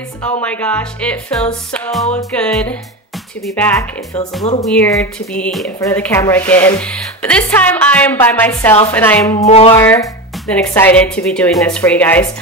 guys, oh my gosh, it feels so good to be back. It feels a little weird to be in front of the camera again, but this time I am by myself and I am more than excited to be doing this for you guys.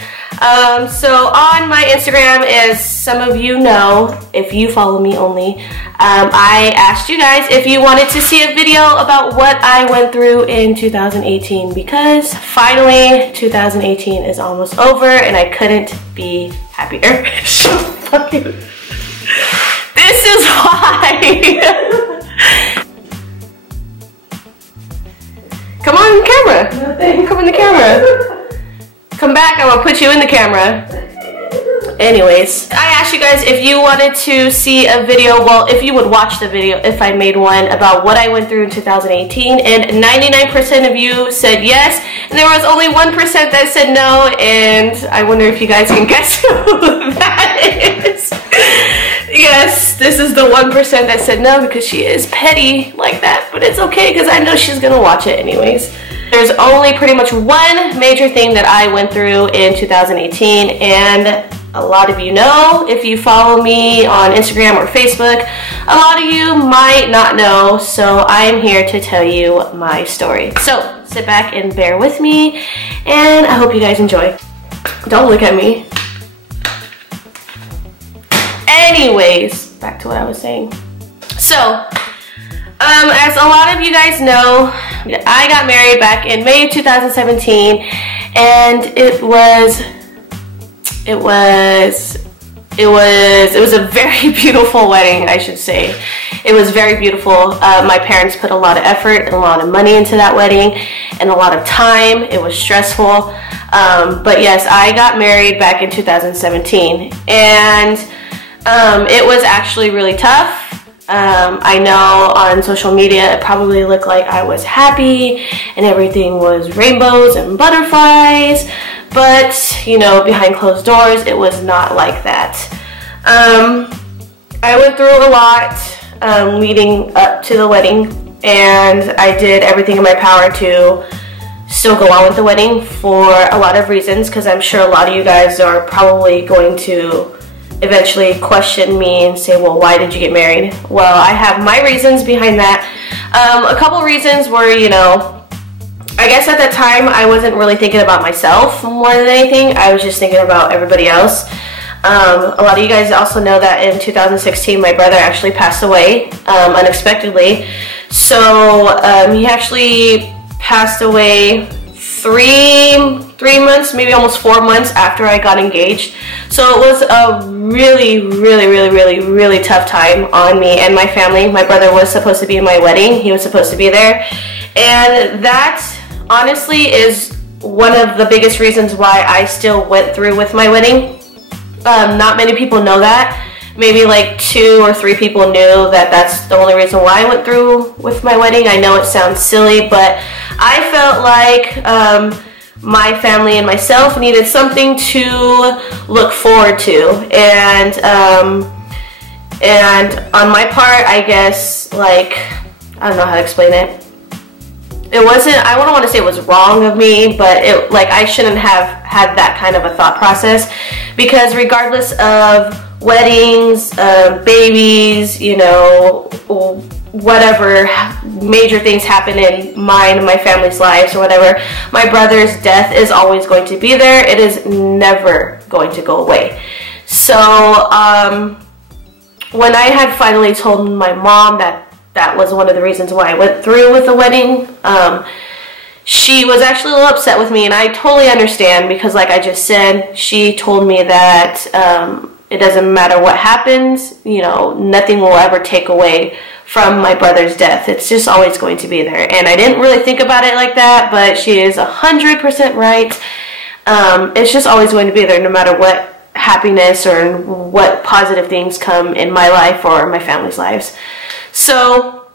So on my Instagram, as some of you know, if you follow me only, I asked you guys if you wanted to see a video about what I went through in 2018, because finally 2018 is almost over and I couldn't be happier. So fucking, this is why. Come on camera. Nothing. Come in the camera. Come back, I will put you in the camera. Anyways, I asked you guys if you wanted to see a video, well, if you would watch the video if I made one about what I went through in 2018, and 99% of you said yes, and there was only 1% that said no, and I wonder if you guys can guess who that is. Yes, this is the 1% that said no, because she is petty like that, but it's okay because I know she's gonna watch it anyways. There's only pretty much one major thing that I went through in 2018, and a lot of you know, if you follow me on Instagram or Facebook, a lot of you might not know, so I'm here to tell you my story. So sit back and bear with me, and I hope you guys enjoy. Don't look at me. Anyways, back to what I was saying. So, as a lot of you guys know, I got married back in May of 2017, and it was a very beautiful wedding, I should say. It was very beautiful. My parents put a lot of effort and a lot of money into that wedding and a lot of time. It was stressful. But yes, I got married back in 2017, and it was actually really tough. I know on social media it probably looked like I was happy and everything was rainbows and butterflies, but you know, behind closed doors it was not like that. I went through a lot leading up to the wedding, and I did everything in my power to still go on with the wedding for a lot of reasons, because I'm sure a lot of you guys are probably going to eventually question me and say, well, why did you get married? Well, I have my reasons behind that. A couple reasons were, you know, I guess at that time I wasn't really thinking about myself more than anything. I was just thinking about everybody else. A lot of you guys also know that in 2016 my brother actually passed away unexpectedly. So he actually passed away three months, maybe almost 4 months after I got engaged. So it was a really tough time on me and my family. My brother was supposed to be in my wedding. He was supposed to be there. And that honestly is one of the biggest reasons why I still went through with my wedding. Not many people know that. Maybe like 2 or 3 people knew that that's the only reason why I went through with my wedding. I know it sounds silly, but I felt like my family and myself needed something to look forward to, and on my part, I guess, like, I don't know how to explain it. It wasn't, I wouldn't want to say it was wrong of me, but it, like, I shouldn't have had that kind of a thought process, because regardless of weddings, babies, you know, whatever major things happen in mine and my family's lives or whatever, my brother's death is always going to be there. It is never going to go away. So when I had finally told my mom that that was one of the reasons why I went through with the wedding, she was actually a little upset with me, and I totally understand, because like I just said, she told me that it doesn't matter what happens, you know, nothing will ever take away from my brother's death. It's just always going to be there. And I didn't really think about it like that, but she is 100% right. It's just always going to be there, no matter what happiness or what positive things come in my life or my family's lives. So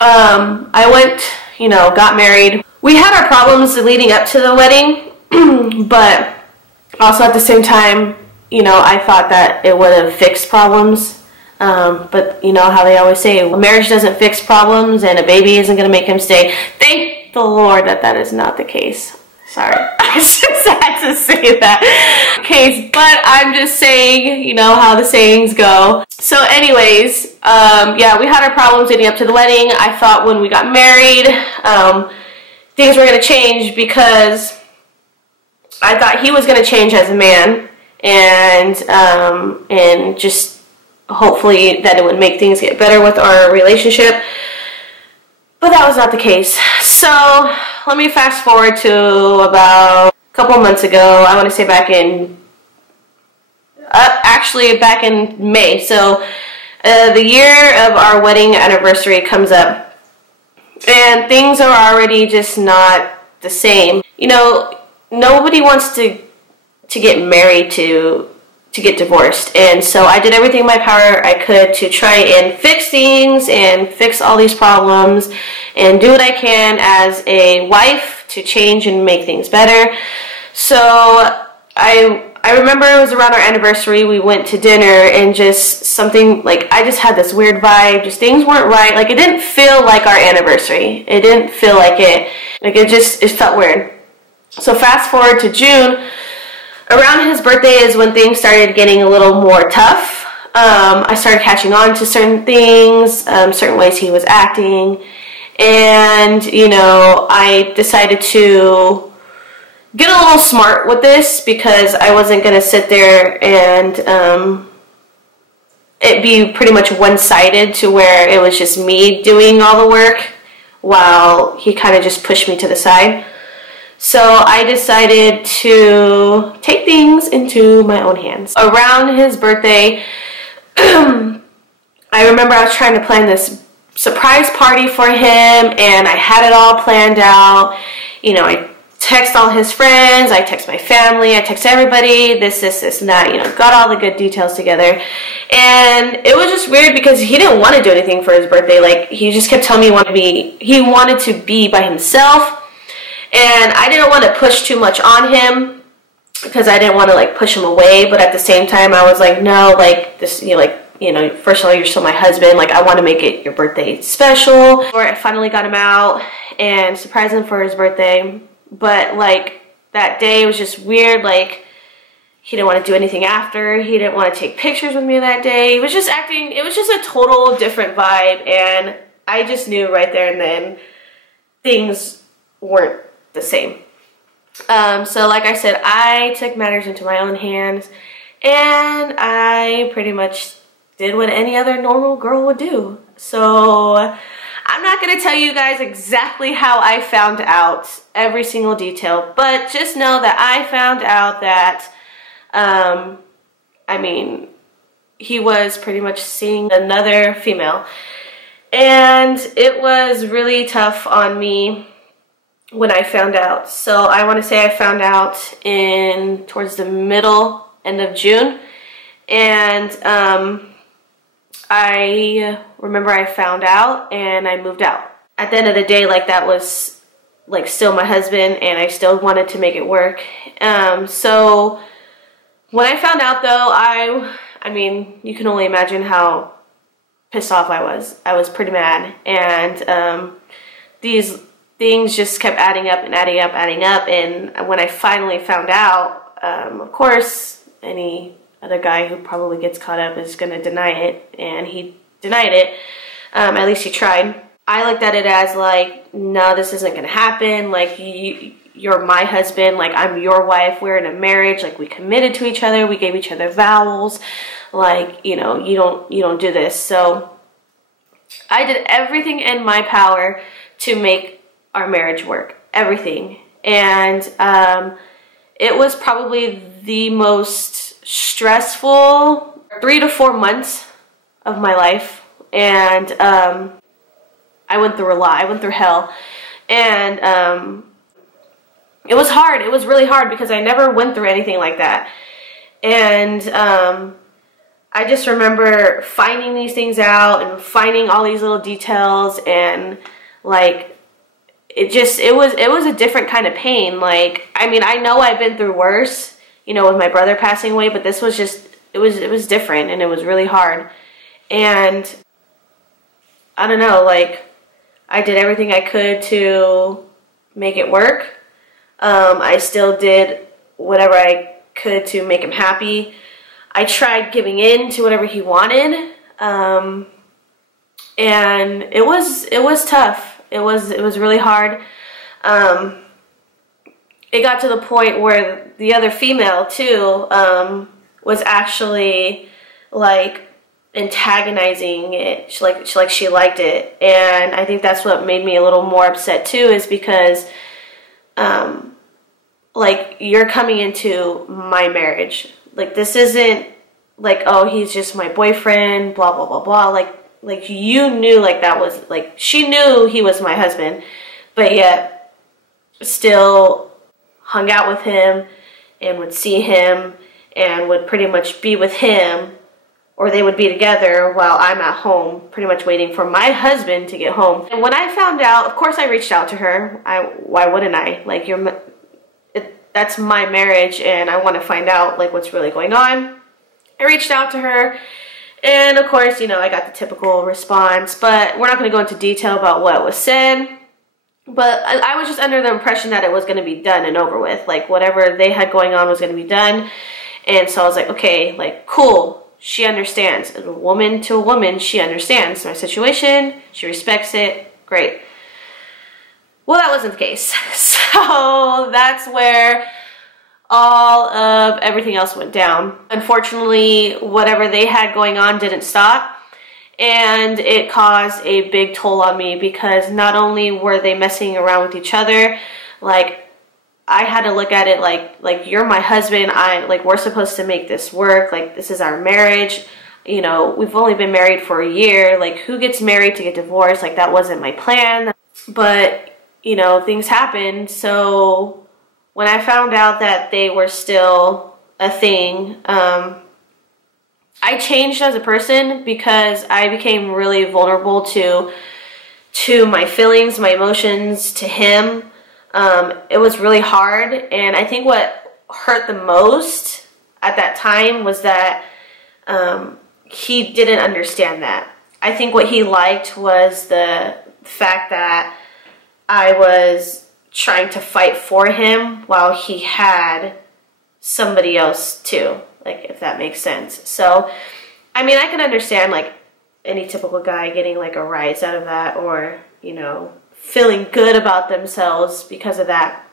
I went, you know, got married. We had our problems leading up to the wedding, but also at the same time, you know, I thought that it would have fixed problems. But you know how they always say, a marriage doesn't fix problems and a baby isn't going to make him stay. Thank the Lord that that is not the case. Sorry, I just had to say that. Okay, but I'm just saying, you know how the sayings go. So anyways, yeah, we had our problems leading up to the wedding. I thought when we got married, things were going to change because I thought he was going to change as a man, and just hopefully that it would make things get better with our relationship. But that was not the case. So let me fast forward to about a couple months ago. I want to say back in, actually back in May. So the year of our wedding anniversary comes up, and things are already just not the same. You know, nobody wants to get married to get divorced, and so I did everything in my power I could to try and fix things and fix all these problems and do what I can as a wife to change and make things better. So I remember it was around our anniversary, we went to dinner, and just something, like, I just had this weird vibe, just things weren't right, like it didn't feel like our anniversary, it didn't feel like it, like it felt weird. So fast forward to June. Around his birthday is when things started getting a little more tough. I started catching on to certain things, certain ways he was acting, and, you know, I decided to get a little smart with this because I wasn't going to sit there and it be pretty much one-sided to where it was just me doing all the work while he kind of just pushed me to the side. So I decided to take things into my own hands. Around his birthday, I remember I was trying to plan this surprise party for him, and I had it all planned out. You know, I text all his friends, I text my family, I text everybody, this, and that, you know, got all the good details together. And it was just weird because he didn't want to do anything for his birthday. Like, he just kept telling me he wanted to be by himself. And I didn't want to push too much on him because I didn't want to, like, push him away. But at the same time, I was like, no, like, this, you know, first of all, you're still my husband. Like, I want to make it your birthday special. Or I finally got him out and surprised him for his birthday. But, like, that day was just weird. Like, he didn't want to do anything after. He didn't want to take pictures with me that day. He was just acting, it was just a total different vibe. And I just knew right there and then things weren't the same. So like I said, I took matters into my own hands, and I pretty much did what any other normal girl would do. So I'm not going to tell you guys exactly how I found out every single detail, but just know that I found out that, I mean, he was pretty much seeing another female, and it was really tough on me when I found out. So I want to say I found out towards the end of June, and I remember I found out and I moved out. At the end of the day, like, that was, like, still my husband, and I still wanted to make it work. So when I found out, though, I mean, you can only imagine how pissed off I was. I was pretty mad, and these things just kept adding up, and when I finally found out, of course, any other guy who probably gets caught up is going to deny it, and he denied it. At least he tried. I looked at it as, like, no, this isn't going to happen. Like, you're my husband. Like, I'm your wife. We're in a marriage. Like, we committed to each other. We gave each other vows. Like, you know, you don't do this. So I did everything in my power to make our marriage work, everything. And it was probably the most stressful 3 to 4 months of my life, and I went through a lot. I went through hell, and it was hard. It was really hard because I never went through anything like that. And I just remember finding these things out and finding all these little details, and, like, it was a different kind of pain. Like, I mean, I know I've been through worse, you know, with my brother passing away, but this was just, it was different, and it was really hard. And I don't know, like, I did everything I could to make it work. I still did whatever I could to make him happy. I tried giving in to whatever he wanted, and it was tough. It was really hard. It got to the point where the other female too was actually like antagonizing it. She liked it, and I think that's what made me a little more upset too, is because like, you're coming into my marriage. Like, this isn't like, oh, he's just my boyfriend, blah blah blah blah. Like you knew, like, that was, like, she knew he was my husband, but yet still hung out with him and would see him and would pretty much be with him, or they would be together while I'm at home, pretty much waiting for my husband to get home. And when I found out, of course I reached out to her. Why wouldn't I? Like, that's my marriage, and I want to find out, like, what's really going on. I reached out to her, and of course, you know, I got the typical response, but we're not going to go into detail about what was said. But I was just under the impression that it was going to be done and over with. Like, whatever they had going on was going to be done. And so I was like, okay, like, cool. She understands. As a woman to a woman, she understands my situation. She respects it. Great. Well, that wasn't the case. So that's where all of everything else went down. Unfortunately, whatever they had going on didn't stop. And it caused a big toll on me, because not only were they messing around with each other, like, I had to look at it like you're my husband. We're supposed to make this work. Like, this is our marriage. You know, we've only been married for a year. Like, who gets married to get divorced? Like, that wasn't my plan. But, you know, things happened. So when I found out that they were still a thing, I changed as a person, because I became really vulnerable to my feelings, my emotions, to him. It was really hard, and I think what hurt the most at that time was that he didn't understand that. I think what he liked was the fact that I was trying to fight for him while he had somebody else too. Like, if that makes sense. So, I mean, I can understand, like, any typical guy getting, like, a rise out of that, or, you know, feeling good about themselves because of that.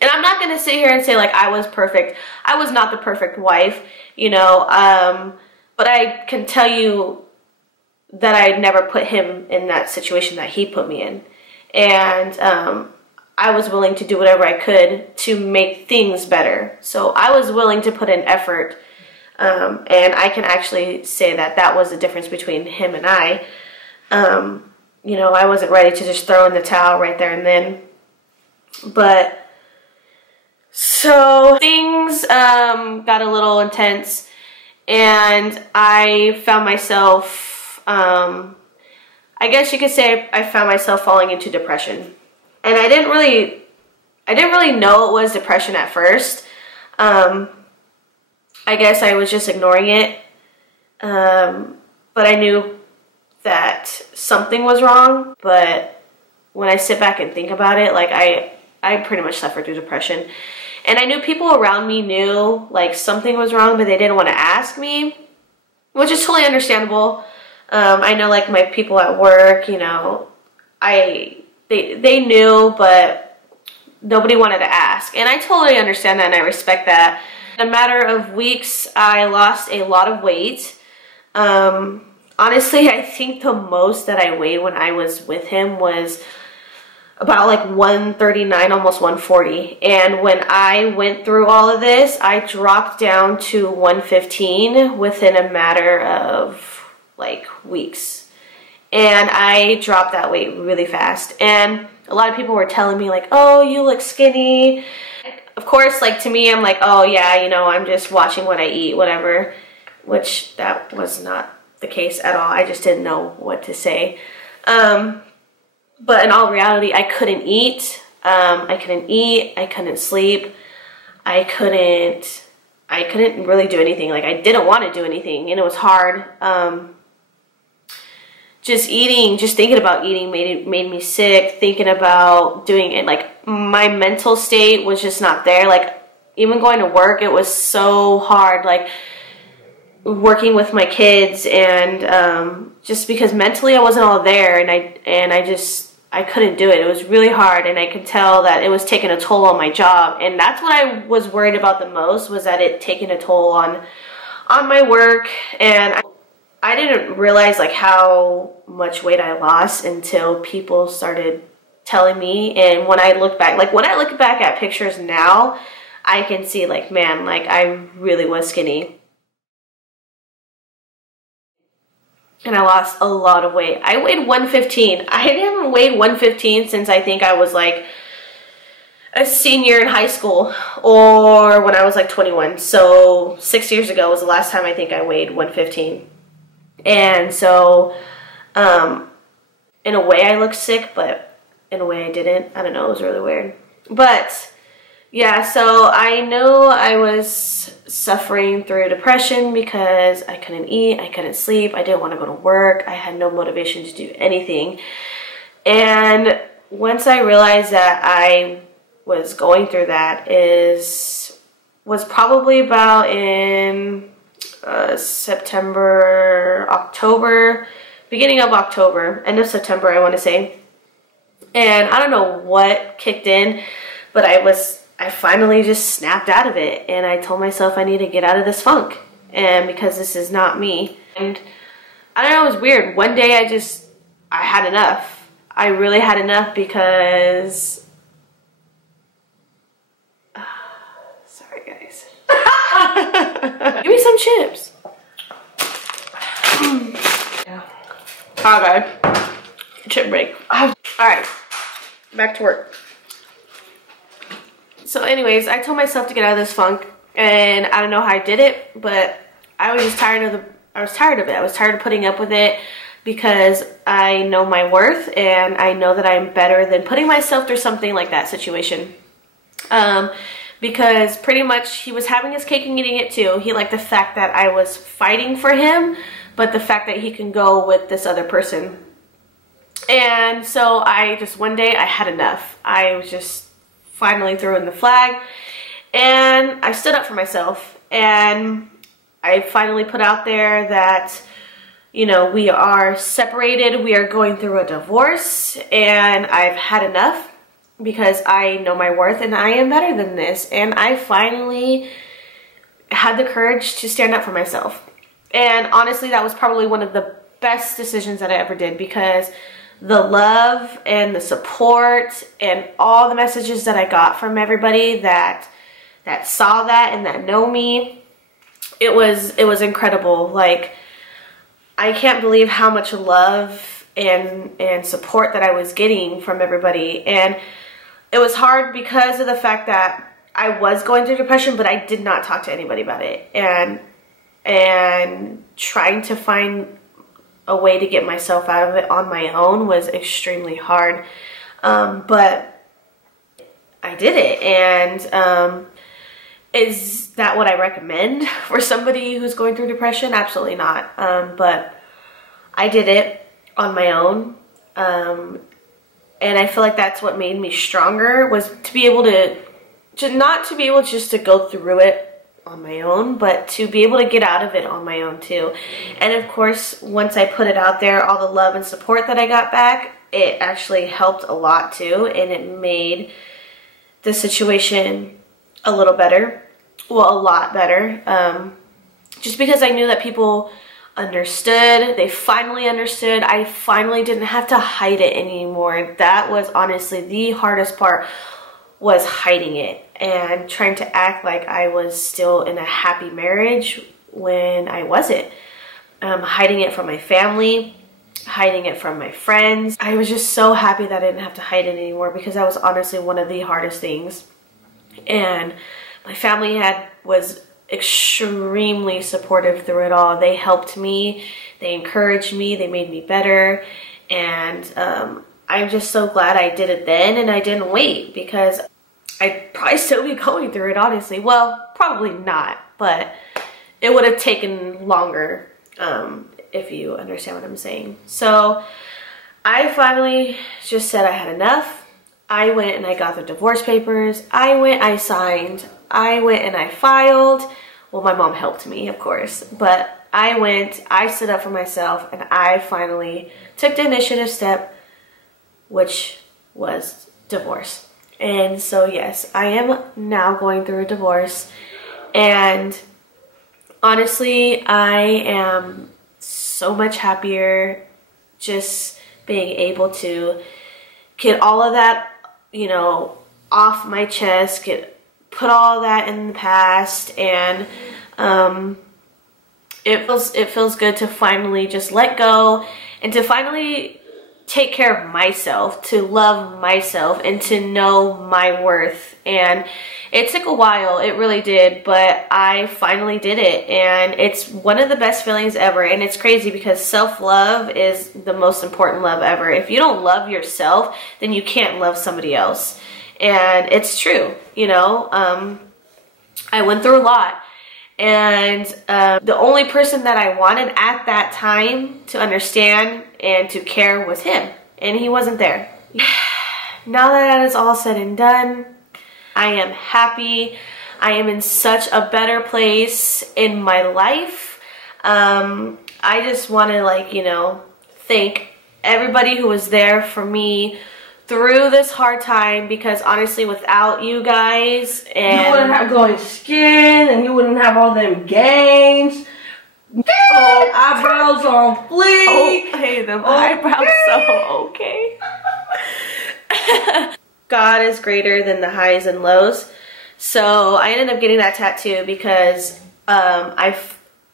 And I'm not going to sit here and say, like, I was perfect. I was not the perfect wife, you know, but I can tell you that I never put him in that situation that he put me in. And I was willing to do whatever I could to make things better. So I was willing to put in effort, and I can actually say that that was the difference between him and I. You know, I wasn't ready to just throw in the towel right there and then. But so things got a little intense, and I found myself, I guess you could say I found myself falling into depression. And I didn't really know it was depression at first. I guess I was just ignoring it. But I knew that something was wrong. But when I sit back and think about it, like, I pretty much suffered through depression. And I knew people around me knew, like, something was wrong, but they didn't want to ask me, which is totally understandable. I know, like, my people at work, you know, they knew, but nobody wanted to ask. And I totally understand that, and I respect that. In a matter of weeks, I lost a lot of weight. Honestly, I think the most that I weighed when I was with him was about like 139, almost 140. And when I went through all of this, I dropped down to 115 within a matter of like weeks. And I dropped that weight really fast. And a lot of people were telling me like, oh, you look skinny. Of course, like, to me, I'm like, oh yeah, you know, I'm just watching what I eat, whatever. Which that was not the case at all. I just didn't know what to say. But in all reality, I couldn't eat. I couldn't sleep. I couldn't really do anything. Like, I didn't want to do anything, and it was hard. Just thinking about eating made me sick. Thinking about doing it, like, my mental state was just not there. Like, even going to work, it was so hard, like working with my kids, and just because mentally I wasn't all there, and I couldn't do it. It was really hard, and I could tell that it was taking a toll on my job, and that's what I was worried about the most, was that it taking a toll on my work. And I didn't realize like how much weight I lost until people started telling me. And when I look back, at pictures now, I can see like, man, like I really was skinny. And I lost a lot of weight. I weighed 115. I haven't weighed 115 since I think I was like a senior in high school, or when I was like 21. So 6 years ago was the last time I think I weighed 115. And so in a way I looked sick, but in a way I didn't. I don't know, it was really weird. But yeah, so I know I was suffering through depression because I couldn't eat, I couldn't sleep, I didn't want to go to work, I had no motivation to do anything. And once I realized that I was going through that was probably about in September, October, beginning of October, end of September, I want to say. And I don't know what kicked in, but I finally just snapped out of it, and I told myself I need to get out of this funk, and because this is not me. And I don't know, it was weird. One day I had enough. I really had enough because sorry guys. Give me some chips. Yeah. Okay. Chip break. Alright. Back to work. So anyways, I told myself to get out of this funk, and I don't know how I did it, but I was just tired of it. I was tired of putting up with it, because I know my worth, and I know that I'm better than putting myself through something like that situation. Because pretty much he was having his cake and eating it too. He liked the fact that I was fighting for him, but the fact that he can go with this other person. And so one day I had enough. I was just finally threw in the flag, and I stood up for myself, and I finally put out there that, you know, we are separated, we are going through a divorce, and I've had enough, because I know my worth and I am better than this. And I finally had the courage to stand up for myself. And honestly, that was probably one of the best decisions that I ever did, because the love and the support and all the messages that I got from everybody that saw that and that know me, it was incredible. Like, I can't believe how much love and support that I was getting from everybody. And it was hard because of the fact that I was going through depression, but I did not talk to anybody about it. And trying to find a way to get myself out of it on my own was extremely hard. But I did it. And is that what I recommend for somebody who's going through depression? Absolutely not. But I did it on my own. And I feel like that's what made me stronger, was to be able not to be able just to go through it on my own, but to be able to get out of it on my own too. And of course, once I put it out there, all the love and support that I got back, it actually helped a lot too, and it made the situation a little better. Well, a lot better. Just because I knew that people understood. They finally understood. I finally didn't have to hide it anymore. That was honestly the hardest part, was hiding it and trying to act like I was still in a happy marriage when I wasn't. Hiding it from my family, hiding it from my friends. I was just so happy that I didn't have to hide it anymore, because that was honestly one of the hardest things. And my family was extremely supportive through it all. They helped me, they encouraged me, they made me better. And I'm just so glad I did it then and I didn't wait, because I'd probably still be going through it, honestly. Well, probably not, but it would have taken longer, if you understand what I'm saying. So I finally just said I had enough. I went and I got the divorce papers. I signed. I went and I filed. Well, my mom helped me, of course, but I stood up for myself, and I finally took the initiative step, which was divorce. And so yes, I am now going through a divorce, and honestly, I am so much happier just being able to get all of that, you know, off my chest, put all that in the past, and it feels good to finally just let go and to finally take care of myself, to love myself, and to know my worth. And it took a while, it really did, but I finally did it, and it's one of the best feelings ever. And it's crazy because self-love is the most important love ever. If you don't love yourself, then you can't love somebody else. And it's true, you know. I went through a lot, and the only person that I wanted at that time to understand and to care was him, and he wasn't there. Now that that is all said and done, I am happy. I am in such a better place in my life. I just want to, like, you know, thank everybody who was there for me through this hard time, because honestly, without you guys, and you wouldn't have glowing skin, and you wouldn't have all them gains. Oh, eyebrows on fleek. Oh, hey, them eyebrows so okay. God is greater than the highs and lows. So I ended up getting that tattoo because I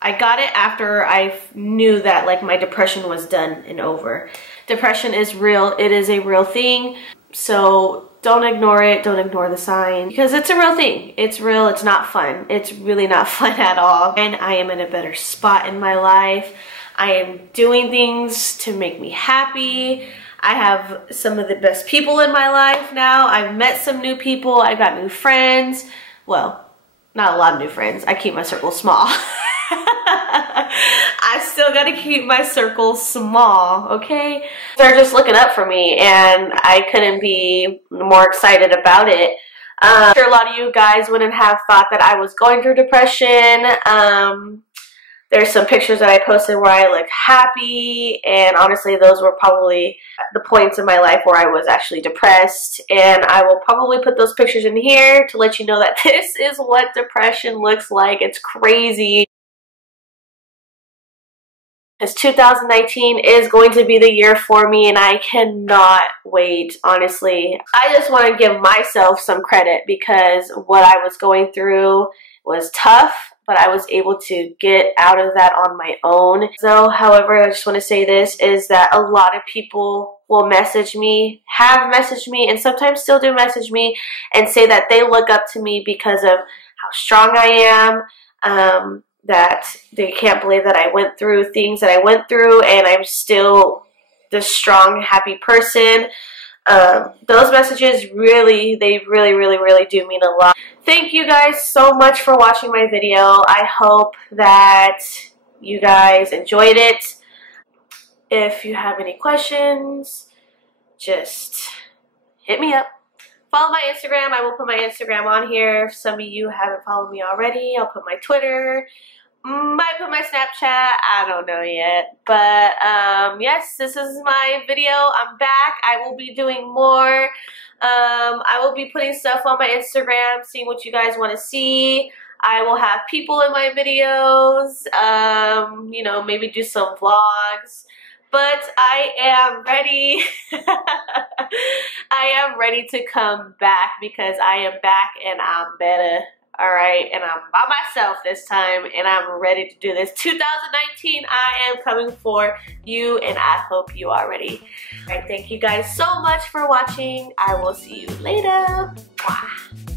got it after I knew that, like, my depression was done and over. Depression is real. It is a real thing. So don't ignore it. Don't ignore the sign, because it's a real thing. It's real. It's not fun. It's really not fun at all. And I am in a better spot in my life. I am doing things to make me happy. I have some of the best people in my life now. I've met some new people. I've got new friends. Well, not a lot of new friends. I keep my circle small. I still gotta keep my circle small, okay? They're just looking up for me, and I couldn't be more excited about it. I'm sure a lot of you guys wouldn't have thought that I was going through depression. There's some pictures that I posted where I look happy, and honestly, those were probably the points in my life where I was actually depressed. And I will probably put those pictures in here to let you know that this is what depression looks like. It's crazy. Because 2019 is going to be the year for me, and I cannot wait, honestly. I just want to give myself some credit, because what I was going through was tough, but I was able to get out of that on my own. So, however, I just want to say this, is that a lot of people will message me, have messaged me, and sometimes still do message me and say that they look up to me because of how strong I am, that they can't believe that I went through things that I went through, and I'm still this strong, happy person. Those messages really do mean a lot. Thank you guys so much for watching my video. I hope that you guys enjoyed it. If you have any questions, just hit me up. Follow my Instagram. I will put my Instagram on here. If some of you haven't followed me already, I'll put my Twitter. Might put my Snapchat. I don't know yet. But yes, this is my video. I'm back. I will be doing more. I will be putting stuff on my Instagram, seeing what you guys want to see. I will have people in my videos. You know, maybe do some vlogs. But I am ready. I am ready to come back, because I am back and I'm better. Alright, and I'm by myself this time, and I'm ready to do this. 2019, I am coming for you, and I hope you are ready. Alright, thank you guys so much for watching. I will see you later. Mwah.